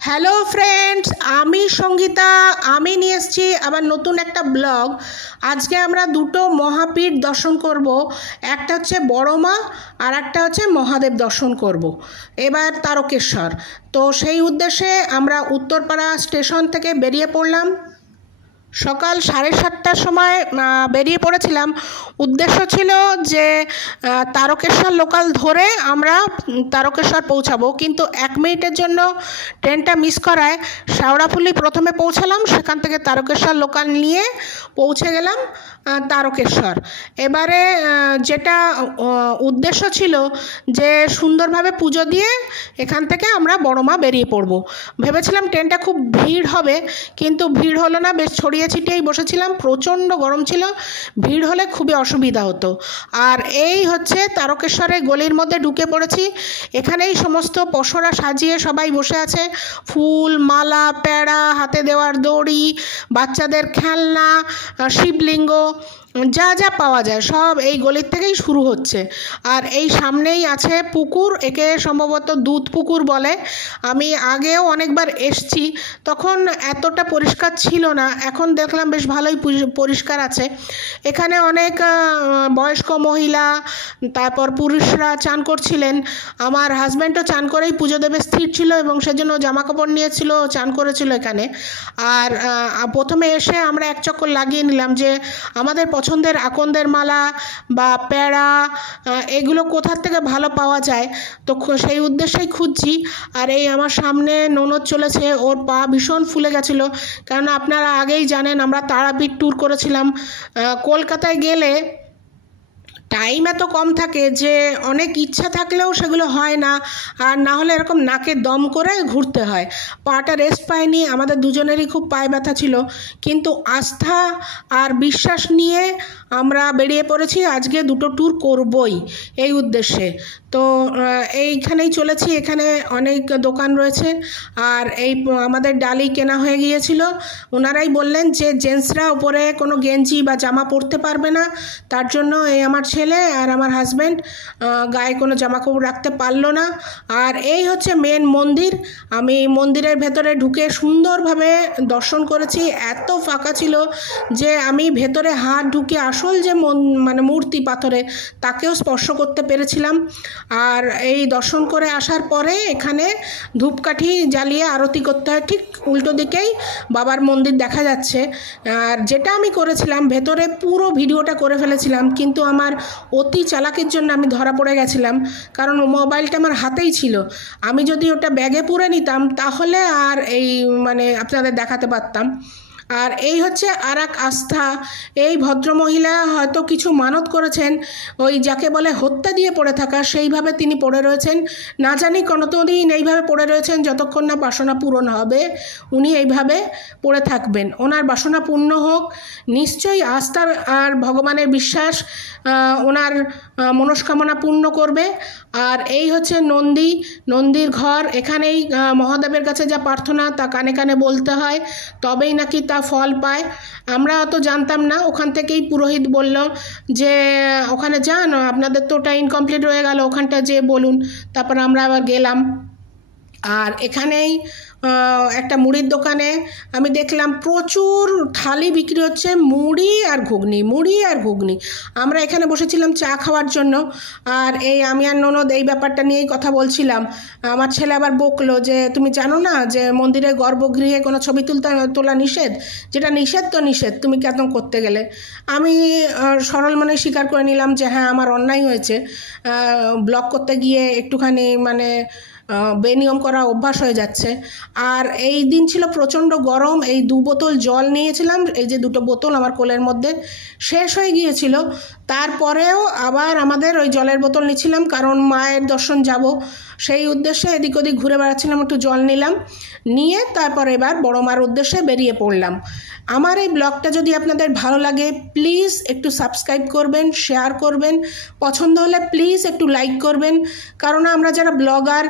Hello friends, আমি সঙ্গীতা। আমি নিয়ে এসেছি আবার নতুন একটা ব্লগ। আজকে আমরা দুটো মহাপীঠ দর্শন করব। একটা হচ্ছে বড়মা আর একটা হচ্ছে মহাদেব দর্শন করব এবার তারকেশ্বর। তো সেই উদ্দেশ্যে আমরা উত্তরপাড়া স্টেশন থেকে বেরিয়ে পড়লাম। সকাল 7:30টার সময় বেরিয়ে পড়েছিলাম। উদ্দেশ্য ছিল যে তারকেশ্বর লোকাল ধরে আমরা তারকেশ্বর পৌঁছাবো, কিন্তু 1 মিনিটের জন্য ট্রেনটা মিস করায় শেওড়াফুলি প্রথমে পৌঁছালাম, সেখান থেকে তারকেশ্বর লোকাল নিয়ে পৌঁছে গেলাম তারকেশ্বর। এবারে যেটা উদ্দেশ্য ছিল যে সুন্দরভাবে পুজো দিয়ে এখান থেকে আমরা বড়মা বেরিয়ে পড়ব। ভেবেছিলাম ট্রেনটা খুব ভিড় হবে, কিন্তু ভিড় হলো না। বেশ ছড়িয়ে ছিটিয়েই বসেছিলাম, প্রচণ্ড গরম ছিল, ভিড় হলে খুবই অসুবিধা হতো। আর এই হচ্ছে তারকেশ্বরের গলির মধ্যে ঢুকে পড়েছি। এখানেই সমস্ত পশরা সাজিয়ে সবাই বসে আছে, ফুল মালা, প্যাড়া, হাতে দেওয়ার দড়ি, বাচ্চাদের খেলনা, শিবলিঙ্গ, যা যা পাওয়া যায় সব এই গলির থেকেই শুরু হচ্ছে। আর এই সামনেই আছে পুকুর, একে সম্ভবত দুধ পুকুর বলে। আমি আগেও অনেকবার এসছি, তখন এতটা পরিষ্কার ছিল না, এখন দেখলাম বেশ ভালোই পরিষ্কার আছে। এখানে অনেক বয়স্ক মহিলা, তারপর পুরুষরা চান করছিলেন। আমার হাজব্যান্ডও চান করেই পুজো দেবে স্থির ছিল এবং সেজন্য জামা কাপড় নিয়েছিল, চান করেছিল এখানে। আর প্রথমে এসে আমরা এক চক্কর লাগিয়ে নিলাম যে আমাদের পছন্দের আকন্দের মালা বা প্যাড়া এগুলো কোথার থেকে ভালো পাওয়া যায়, তো সেই উদ্দেশ্যেই খুঁজছি। আর এই আমার সামনে ননদ চলেছে, ওর পা ভীষণ ফুলে গেছিলো, কেননা আপনারা আগেই জানেন আমরা তারাপীঠ ট্যুর করেছিলাম। কলকাতায় গেলে টাইম এত কম থাকে যে অনেক ইচ্ছা থাকলেও সেগুলো হয় না, আর না হলে এরকম নাকে দম করে ঘুরতে হয়। পাটা রেস্ট পায়নি, আমাদের দুজনেরই খুব পায়ে ব্যথা ছিল, কিন্তু আস্থা আর বিশ্বাস নিয়ে আমরা বেরিয়ে পড়েছি। আজকে দুটো ট্যুর করবই এই উদ্দেশ্যে। তো এইখানেই চলেছি, এখানে অনেক দোকান রয়েছে। আর এই আমাদের ডালি কেনা হয়ে গিয়েছিল। ওনারাই বললেন যে জেন্টসরা উপরে কোনো গেঞ্জি বা জামা পরতে পারবে না, তার জন্য এই আমার ছেলে আর আমার হাজব্যান্ড গায়ে কোনো জামা কাপড় রাখতে পারলো না। আর এই হচ্ছে মেন মন্দির। আমি মন্দিরের ভেতরে ঢুকে সুন্দরভাবে দর্শন করেছি। এত ফাঁকা ছিল যে আমি ভেতরে হাত ঢুকে আসল যে মানে মূর্তি পাথরে তাকেও স্পর্শ করতে পেরেছিলাম। আর এই দর্শন করে আসার পরে এখানে ধূপকাঠি জ্বালিয়ে আরতি করতে হয়, ঠিক উল্টো দিকেই বাবার মন্দির দেখা যাচ্ছে। আর যেটা আমি করেছিলাম, ভেতরে পুরো ভিডিওটা করে ফেলেছিলাম, কিন্তু আমার অতি চালাকির জন্য আমি ধরা পড়ে গেছিলাম, কারণ মোবাইলটা আমার হাতেই ছিল। আমি যদি ওটা ব্যাগে পুরে নিতাম তাহলে আর এই মানে আপনাদের দেখাতে পারতাম। আর এই হচ্ছে আর এক আস্থা। এই ভদ্রমহিলা হয়তো কিছু মানত করেছেন, ওই যাকে বলে হত্যা দিয়ে পড়ে থাকা, সেইভাবে তিনি পড়ে রয়েছেন। না জানি কতদিন এইভাবে পড়ে রয়েছেন, যতক্ষণ না বাসনা পূরণ হবে উনি এইভাবে পড়ে থাকবেন। ওনার বাসনা পূর্ণ হোক, নিশ্চয়ই আস্থা আর ভগবানের বিশ্বাস ওনার মনস্কামনা পূর্ণ করবে। আর এই হচ্ছে নন্দীর ঘর। এখানেই মহাদেবের কাছে যা প্রার্থনা তা কানে কানে বলতে হয়, তবেই নাকি তা ফল পায়। আমরা অত জানতাম না, ওখান থেকেই পুরোহিত বলল যে ওখানে যান, আপনাদের তো ওটা ইনকমপ্লিট রয়ে গেল, ওখানটা যেয়ে বলুন। তারপর আমরা আবার গেলাম। আর এখানেই একটা মুড়ির দোকানে আমি দেখলাম প্রচুর থালি বিক্রি হচ্ছে, মুড়ি আর ঘুগনি। আমরা এখানে বসেছিলাম চা খাওয়ার জন্য। আর আমি আর ননদ এই ব্যাপারটা নিয়েই কথা বলছিলাম। আমার ছেলে আবার বকলো যে তুমি জানো না যে মন্দিরের গর্ভগৃহে কোনো ছবি তোলা নিষেধ, যেটা নিষেধ তো নিষেধ, তুমি কেন করতে গেলে? আমি সরল মনে স্বীকার করে নিলাম যে হ্যাঁ, আমার অন্যায় হয়েছে। ব্লগ করতে গিয়ে একটুখানি মানে বেনিয়ম করা অভ্যাস হয়ে যাচ্ছে। আর এই দিন ছিল প্রচণ্ড গরম। এই 2 বোতল জল নিয়েছিলাম, এই যে 2টো বোতল আমার কোলের মধ্যে শেষ হয়ে গিয়েছিল। তারপরেও আবার আমাদের ওই জলের বোতল নিচ্ছিলাম, কারণ মায়ের দর্শন যাব সেই উদ্দেশ্যে এদিক ওদিক ঘুরে বেড়াচ্ছিলাম, একটু জল নিলাম, নিয়ে তারপর এবার বড়মার উদ্দেশ্যে বেরিয়ে পড়লাম। আমার এই ব্লগটা যদি আপনাদের ভালো লাগে প্লিজ একটু সাবস্ক্রাইব করবেন, শেয়ার করবেন, পছন্দ হলে প্লিজ একটু লাইক করবেন। কারণ আমরা যারা ব্লগার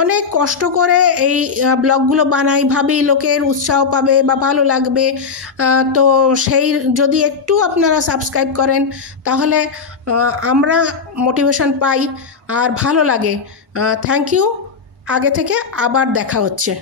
অনেক কষ্ট করে এই ব্লগগুলো বানাই, ভাবি লোকের উৎসাহ পাবে বা ভালো লাগবে, তো সেই যদি একটু আপনারা সাবস্ক্রাইব করেন তাহলে আমরা মোটিভেশন পাই আর ভালো লাগে। Thank you. আগে থেকে আবার দেখা হচ্ছে।